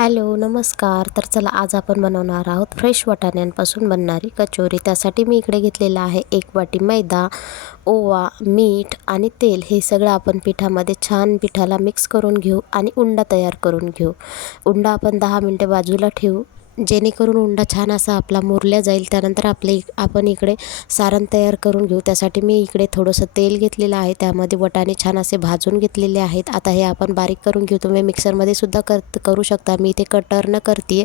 Hello नमस्कार. तर चला आज आपण बनवणार आहोत फ्रेश वाटाण्यांपासून बनणारी कचोरी. त्यासाठी मी इकडे घेतलेला आहे 1 वाटी मैदा, ओवा, मीठ आणि तेल. हे सगळं आपण पिठामध्ये छान पिठाला मिक्स करून घेऊ आणि उंडा तयार करून घेऊ. उंडा आपण 10 मिनटे बाजूला ठेवू, जेणेकरून उंडा छान असा आपला मुरल्या जाईल. त्यानंतर आपण इकडे सारण तयार करून घेऊ. त्यासाठी मी इकडे थोडंसं तेल घेतलेलं आहे, त्यामध्ये वाटाणे छान असे भाजून घेतलेले आहेत. आता हे आपण बारीक करून घेऊ. तुम्ही मिक्सरमध्ये सुद्धा करू शकता, मी इथे कटरनं करते.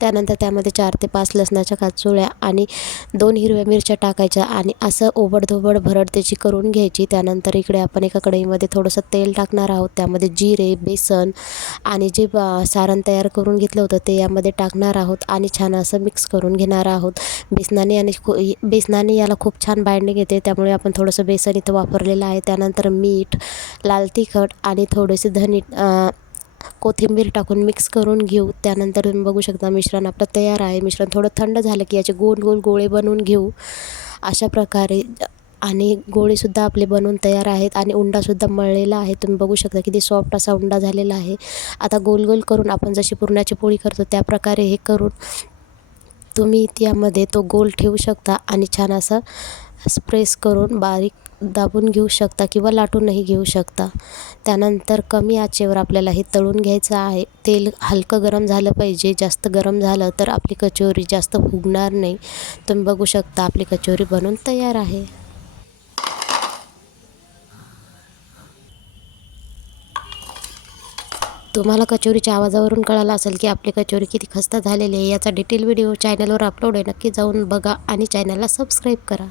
त्यानंतर त्यामध्ये 4 ते 5 लसणाच्या काचोळ्या आणि 2 हिरव्या मिरच्या टाकायच्या आणि असं ओबडधोबड भरड त्याची करून घ्यायची. त्यानंतर इकडे आपण एका कढईमध्ये थोडंसं तेल टाकणार आहोत, त्यामध्ये जिरे, बेसन आणि जे सारण तयार करून घेतलं होतं ते यामध्ये टाकणार आहोत आणि छान असं मिक्स करून घेणार आहोत. बेसनाने याला खूप छान बाइंडिंग येते, त्यामुळे आपण थोडंसं बेसन इथं वापरलेलं आहे. त्यानंतर मीठ, लाल तिखट आणि थोडेसे कोथिंबीर टाकून मिक्स करून घेऊ. त्यानंतर तुम्ही बघू शकता मिश्रण आपलं तयार आहे. मिश्रण थोडं थंड झालं की याचे गोल गोल गोळे बनवून घेऊ अशा प्रकारे. आणि गोळेसुद्धा आपले बनवून तयार आहेत आणि उंडासुद्धा मळलेला आहे. तुम्ही बघू शकता किती सॉफ्ट असा उंडा झालेला आहे. आता गोल गोल करून आपण जशी पुरणाची पोळी करतो त्या प्रकारे हे करून तुम्ही त्यामध्ये तो गोल ठेवू शकता आणि छान असं प्रेस करून बारीक दाबून घेऊ शकता किंवा लाटूनही घेऊ शकता. त्यानंतर कमी आचेवर आपल्याला हे तळून घ्यायचं आहे. तेल हलकं गरम झालं पाहिजे. जास्त गरम झालं तर आपली कचोरी जास्त फुगणार नाही. तुम्ही बघू शकता आपली कचोरी बनवून तयार आहे. तुम्हाला कचोरीच्या आवाजावरून कळालं असेल की आपली कचोरी किती खस्ता झालेली आहे. याचा डिटेल व्हिडिओ चॅनलवर अपलोड आहे, नक्की जाऊन बघा आणि चॅनलला सबस्क्राईब करा.